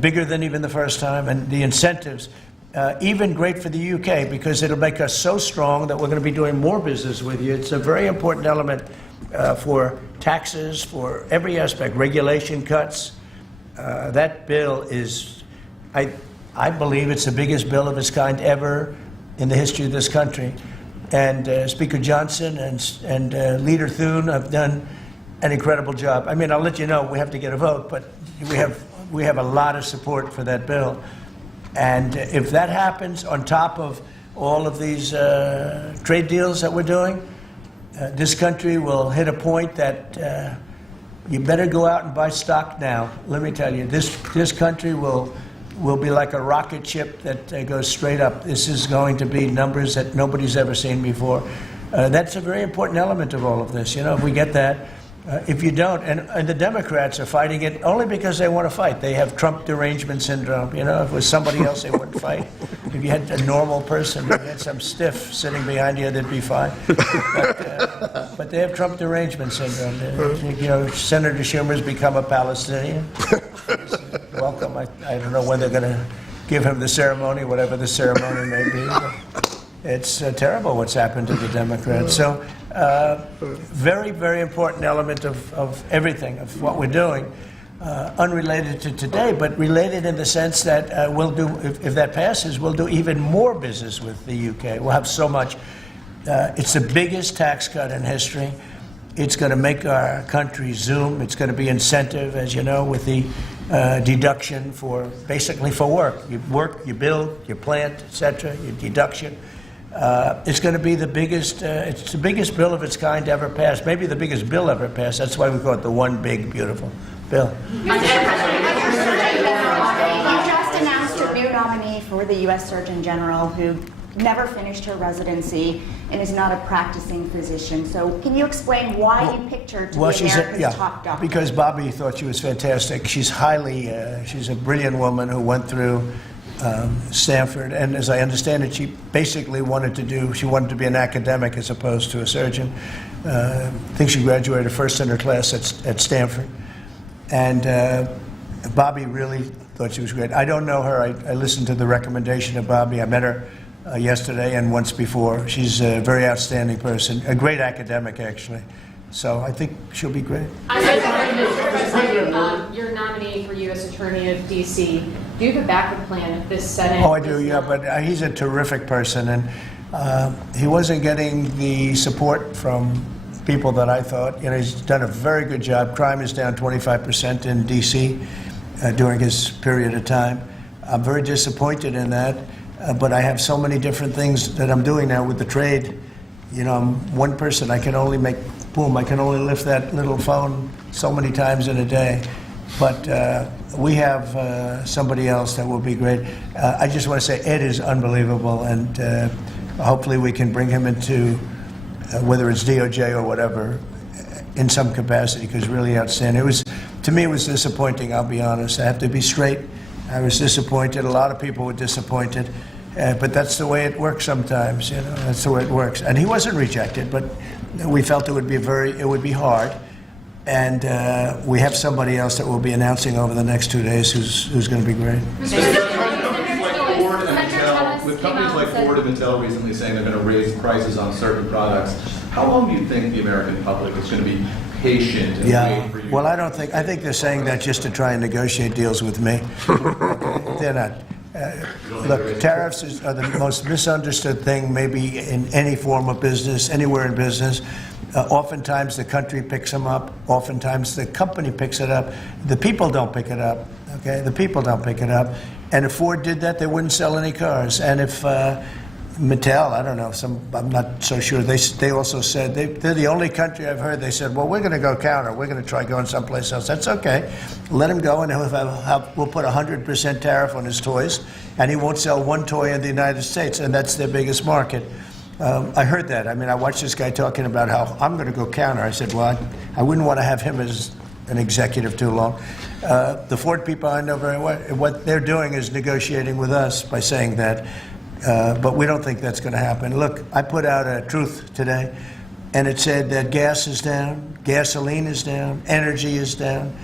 bigger than even the first time. And the incentives, even great for the UK, because it'll make us so strong that we're going to be doing more business with you. It's a very important element for taxes, for every aspect, regulation cuts. That bill is, I believe it's the biggest bill of its kind ever in the history of this country. And Speaker Johnson and Leader Thune have done an incredible job. I mean, I'll let you know, we have to get a vote, but we have a lot of support for that bill. And if that happens on top of all of these trade deals that we're doing, this country will hit a point that you better go out and buy stock now. Let me tell you, this country will be like a rocket ship that goes straight up. This is going to be numbers that nobody's ever seen before. That's a very important element of all of this. If we get that, if you don't, and the Democrats are fighting it only because they want to fight. They have Trump derangement syndrome. If it was somebody else, they wouldn't fight. If you had a normal person, if you had some stiff sitting behind you, they'd be fine. But they have Trump derangement syndrome. Senator Schumer's become a Palestinian. Welcome. I don't know when they're going to give him the ceremony, whatever the ceremony may be. It's terrible what's happened to the Democrats. So, very, very important element of everything, of what we're doing, unrelated to today, but related in the sense that we'll do, if that passes, we'll do even more business with the UK. We'll have so much. It's the biggest tax cut in history. It's going to make our country zoom. It's going to be incentive, as you know, with the deduction basically for work. You work, you build, you plant, etc. Your deduction. It's going to be the biggest. It's the biggest bill of its kind ever passed. Maybe the biggest bill ever passed. That's why we call it the one big beautiful bill. You just announced a new nominee for the U.S. Surgeon General who never finished her residency and is not a practicing physician. So can you explain why you picked her to be America's top doctor? Because Bobby thought she was fantastic. She's she's a brilliant woman who went through Stanford, and as I understand it, she basically wanted to be an academic as opposed to a surgeon. I think she graduated first in her class at Stanford. And Bobby really thought she was great. I don't know her. I listened to the recommendation of Bobby. I met her yesterday and once before. She's a very outstanding person, a great academic, actually. So I think she'll be great. Your nominee for U.S. Attorney of D.C., do you have a backup plan if this Senate? Oh, I do, yeah, but he's a terrific person, and he wasn't getting the support from people that I thought. He's done a very good job. Crime is down 25% in D.C. During his period of time. I'm very disappointed in that, but I have so many different things that I'm doing now with the trade. I'm one person. I can only make boom, I can only lift that little phone so many times in a day. But we have somebody else that will be great. I just want to say Ed is unbelievable, and hopefully we can bring him into, whether it's DOJ or whatever, in some capacity, because really outstanding. To me, it was disappointing, I'll be honest. I have to be straight. I was disappointed. A lot of people were disappointed. But that's the way it works sometimes, That's the way it works. And he wasn't rejected, but we felt it would be hard. And we have somebody else that we'll be announcing over the next 2 days who's going to be great. With companies like Ford and Intel recently saying they're going to raise prices on certain products, how long do you think the American public is going to be patient and wait for you? Well, I think they're saying that just to try and negotiate deals with me. They're not. Look, tariffs are the most misunderstood thing maybe in any form of business, anywhere in business. Oftentimes the country picks them up. Oftentimes the company picks it up. The people don't pick it up. Okay, the people don't pick it up. And if Ford did that, they wouldn't sell any cars. And if Mattel, I don't know, I'm not so sure. They also said they're the only country I've heard. They said, well, we're going to go counter. We're going to try going someplace else. That's okay. Let him go, and we'll put 100% tariff on his toys, and he won't sell one toy in the United States, and that's their biggest market. I heard that. I mean, I watched this guy talking about how I'm going to go counter. I said, well, I wouldn't want to have him as an executive too long. The Ford people I know very well, what they're doing is negotiating with us by saying that. But we don't think that's going to happen. Look, I put out a truth today, and it said that gas is down, gasoline is down, energy is down,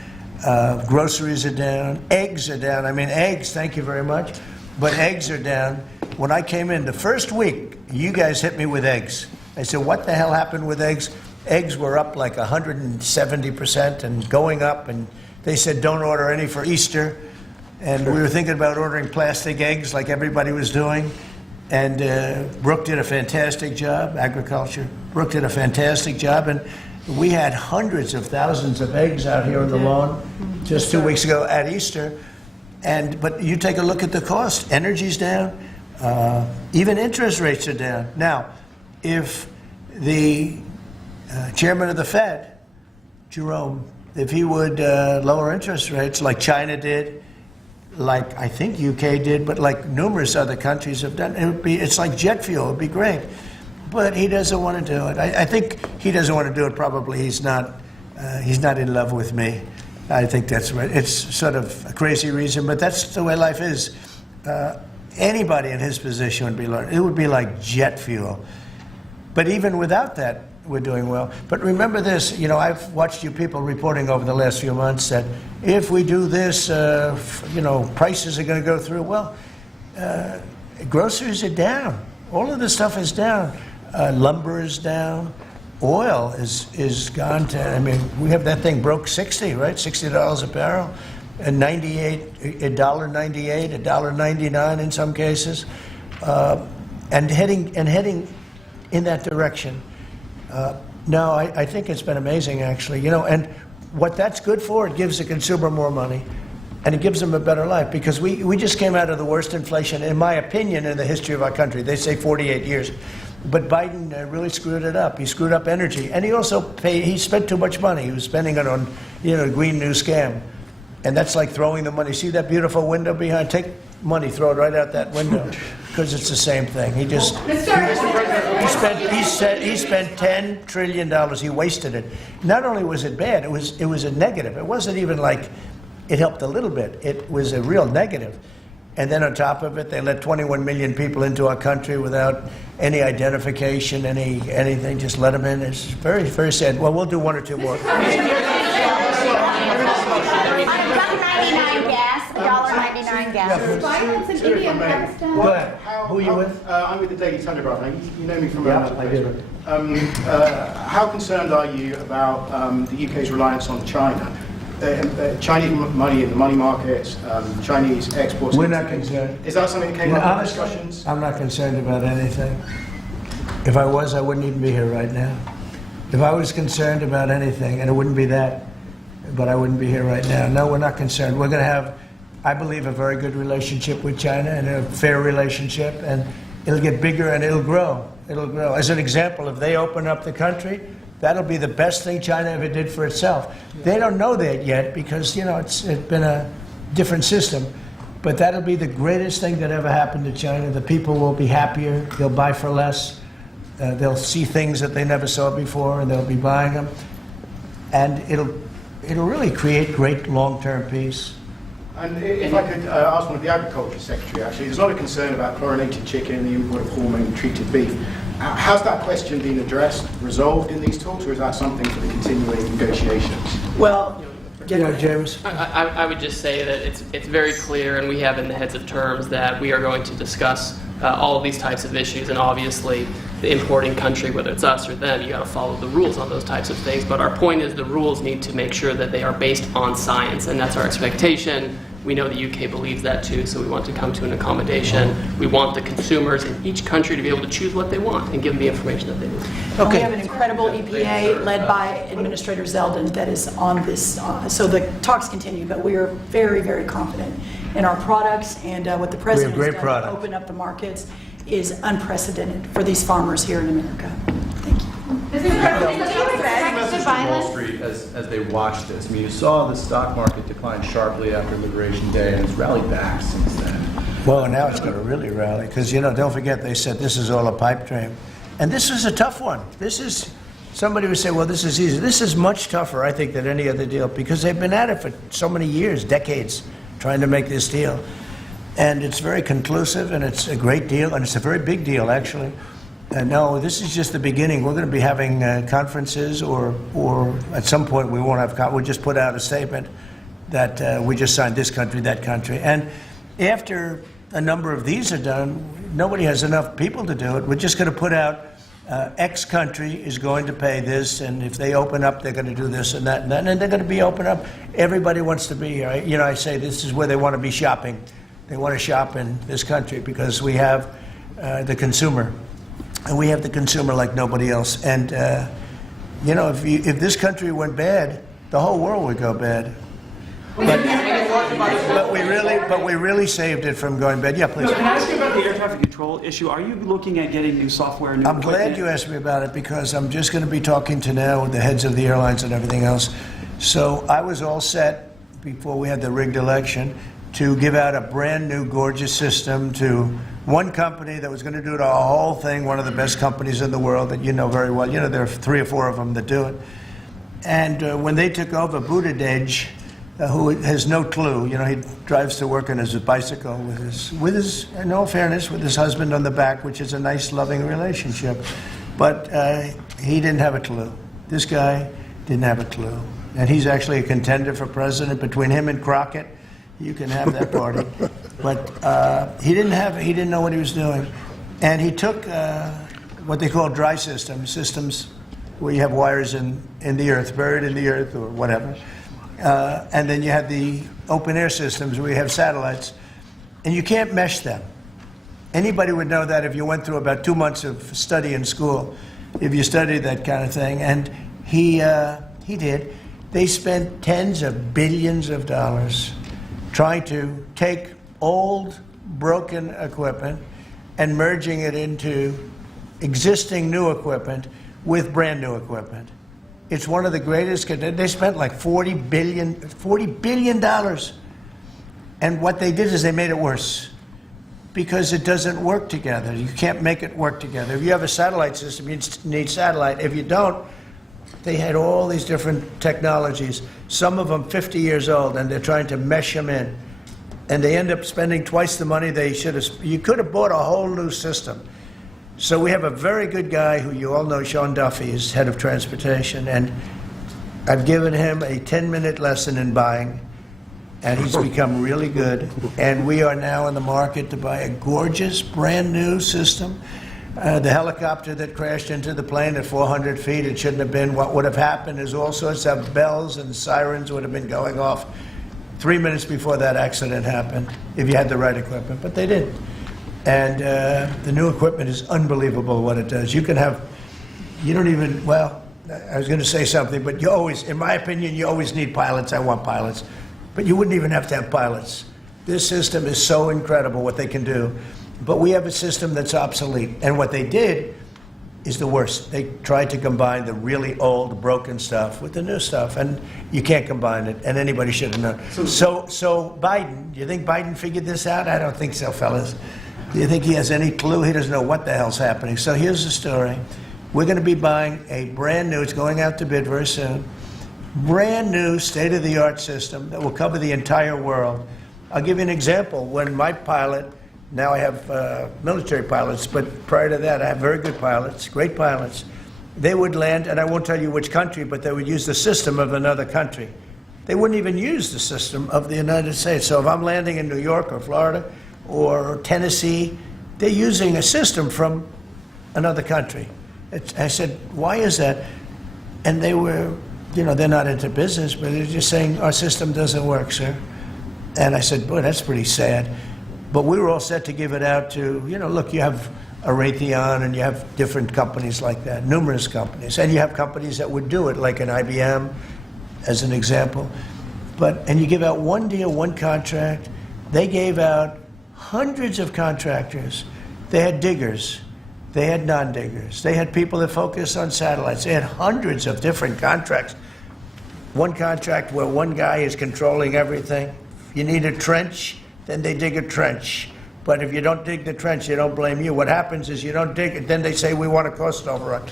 groceries are down, eggs are down. I mean, eggs, thank you very much, but eggs are down. When I came in the first week, you guys hit me with eggs. I said, what the hell happened with eggs? Eggs were up like 170% and going up, and they said don't order any for Easter. And we were thinking about ordering plastic eggs like everybody was doing. And Brooke did a fantastic job, agriculture. Brooke did a fantastic job. And we had hundreds of thousands of eggs out here on the lawn just 2 weeks ago at Easter. But you take a look at the cost. Energy's down. Even interest rates are down. Now, if the chairman of the Fed, Jerome, if he would lower interest rates like China did, like I think UK did, but like numerous other countries have done, it's like jet fuel. It would be great. But he doesn't want to do it. I think he doesn't want to do it. Probably he's not in love with me. I think that's right. It's sort of a crazy reason, but that's the way life is. Anybody in his position would be learning. It would be like jet fuel. But even without that, we're doing well. But remember this, I've watched you people reporting over the last few months that if we do this, prices are going to go through. Well, groceries are down. All of this stuff is down. Lumber is down. Oil is gone to, we have that thing broke 60, right? $60 a barrel. And $1.98, $1.99 in some cases. And heading in that direction. No, I think it's been amazing, actually. And what that's good for, it gives the consumer more money, and it gives them a better life, because we just came out of the worst inflation, in my opinion, in the history of our country. They say 48 years. But Biden really screwed it up. He screwed up energy. And he also he spent too much money. He was spending it on, green new scam. And that's like throwing the money. See that beautiful window behind? Take money, throw it right out that window, because it's the same thing. He spent $10 trillion. He wasted it. Not only was it bad, it was a negative. It wasn't even like it helped a little bit. It was a real negative. And then on top of it, they let 21 million people into our country without any identification, anything. Just let them in. It's very, very sad. Well, we'll do one or two more. $1.99 gas. Violence in India and Pakistan. Go ahead. Who are you with? I'm with the Daily Telegraph. Now, you know me from Yeah, I do. How concerned are you about the UK's reliance on China? Chinese money in the money markets, Chinese exports. We're not concerned. Is that something that came up in discussions? I'm not concerned about anything. If I was, I wouldn't even be here right now. If I was concerned about anything, and it wouldn't be that, but I wouldn't be here right now. No, we're not concerned. We're going to have, I believe, a very good relationship with China, and a fair relationship, and it'll get bigger and it'll grow. It'll grow. As an example, if they open up the country, That'll be the best thing China ever did for itself. They don't know that yet because, it's been a different system. But that'll be the greatest thing that ever happened to China. The people will be happier. They'll buy for less. They'll see things that they never saw before, and they'll be buying them. And it'll really create great long-term peace. And if I could ask one of the Agriculture Secretary, actually, there's a lot of concern about chlorinated chicken, the import of hormone-treated beef. Has that question been addressed, resolved in these talks, or is that something for the continuing negotiations? Well, James. I would just say that it's very clear, and we have in the heads of terms that we are going to discuss all of these types of issues, and obviously the importing country, whether it's us or them, you got to follow the rules on those types of things. But our point is the rules need to make sure that they are based on science, and that's our expectation. We know the UK believes that too, so we want to come to an accommodation. We want the consumers in each country to be able to choose what they want and give them the information that they need. We have an incredible EPA led by Administrator Zeldin that is on this. So the talks continue, but we are very, very confident in our products, and what the President has done to open up the markets is unprecedented for these farmers here in America. Thank you. Wall Street as they watched this. I mean, you saw the stock market decline sharply after Liberation Day, and it's rallied back since then. Well, now it's going to really rally because, don't forget, they said this is all a pipe dream. And this is a tough one. Somebody would say, well, this is easy. This is much tougher, I think, than any other deal because they've been at it for so many years, decades, trying to make this deal. And it's very conclusive, and it's a great deal, and it's a very big deal, actually. No, this is just the beginning. We're going to be having conferences, or at some point we won't have. We'll just put out a statement that we just signed this country, that country, and after a number of these are done, nobody has enough people to do it. We're just going to put out X country is going to pay this, and if they open up, they're going to do this and that, and they're going to be open up. Everybody wants to be here. I say this is where they want to be shopping. They want to shop in this country because we have the consumer. And we have the consumer like nobody else. And, if this country went bad, the whole world would go bad. But we really saved it from going bad. Yeah, please. Can I ask you about the air traffic control issue? Are you looking at getting new software, new I'm glad you asked me about it because I'm just going to be talking to now with the heads of the airlines and everything else. So I was all set before we had the rigged election to give out a brand new gorgeous system to one company that was going to do the whole thing, one of the best companies in the world that you know very well. There are 3 or 4 of them that do it. And when they took over, Buttigieg, who has no clue, he drives to work on his bicycle with his, in all fairness, with his husband on the back, which is a nice, loving relationship. But he didn't have a clue. This guy didn't have a clue. And he's actually a contender for president. Between him and Crockett, you can have that party. But he didn't know what he was doing. And he took what they call dry systems where you have wires in the earth, buried in the earth or whatever. And then you have the open air systems where you have satellites. And you can't mesh them. Anybody would know that if you went through about 2 months of study in school, if you studied that kind of thing. And he did. They spent tens of billions of dollars trying to take old, broken equipment and merging it into existing new equipment with brand new equipment. It's one of the greatest. They spent like $40 billion. And what they did is they made it worse because it doesn't work together. You can't make it work together. If you have a satellite system, you need satellite. If you don't, they had all these different technologies, some of them 50 years old, and they're trying to mesh them in. And they end up spending twice the money they should have. You could have bought a whole new system. So we have a very good guy who you all know, Sean Duffy, is head of transportation, and I've given him a 10-minute lesson in buying, and he's become really good. And we are now in the market to buy a gorgeous, brand new system. The helicopter that crashed into the plane at 400 feet, it shouldn't have been. What would have happened is all sorts of bells and sirens would have been going off 3 minutes before that accident happened if you had the right equipment, but they didn't. And the new equipment is unbelievable what it does. You can have, you don't even, well, I was going to say something, but you always, in my opinion, you always need pilots. I want pilots. But you wouldn't even have to have pilots. This system is so incredible what they can do. But we have a system that's obsolete. And what they did is the worst. They tried to combine the really old, broken stuff with the new stuff, and you can't combine it, and anybody should have known. So Biden, do you think Biden figured this out? I don't think so, fellas. Do you think he has any clue? He doesn't know what the hell's happening. So here's the story. We're going to be buying a brand new, it's going out to bid very soon, brand new state-of-the-art system that will cover the entire world. I'll give you an example. When my pilot, now I have military pilots, but prior to that I have very good pilots, great pilots. They would land, and I won't tell you which country, but they would use the system of another country. They wouldn't even use the system of the United States. So if I'm landing in New York or Florida or Tennessee, they're using a system from another country. I said, why is that? And they were, you know, they're not into business, but they're just saying, our system doesn't work, sir. And I said, boy, that's pretty sad. But we were all set to give it out to, you know, look, you have a Raytheon and you have different companies like that, numerous companies. And you have companies that would do it, like an IBM, as an example. And you give out one deal, one contract. They gave out hundreds of contractors. They had diggers. They had non-diggers. They had people that focused on satellites. They had hundreds of different contracts. One contract where one guy is controlling everything. You need a trench, then they dig a trench. But if you don't dig the trench, they don't blame you. What happens is you don't dig it, then they say, we want a cost overrun.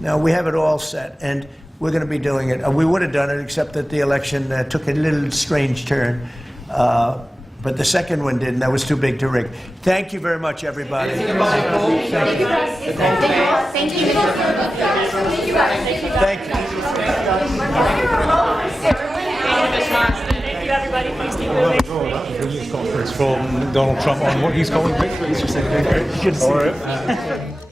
Now, we have it all set, and we're going to be doing it. We would have done it, except that the election took a little strange turn. But the second one didn't. That was too big to rig. Thank you very much, everybody. Thank you, guys. Thank you. Thank you. Thank you, guys. Thank you. Thank you, everybody. Please keep moving. News conference from Donald Trump on what he's calling victory. Good to see you.